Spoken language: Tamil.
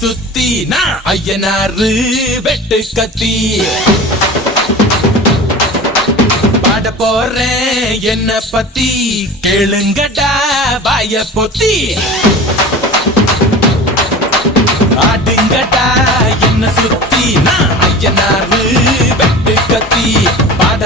சுத்தி நான் ஐயனாரு வெட்டு கத்தி பாட போறேன் என்ன பத்தி கேளுங்கடா வாய பொத்தி ஆடுங்கடா என்ன சுத்தி நான் ஐயனாரு வெட்டு கத்தி பாட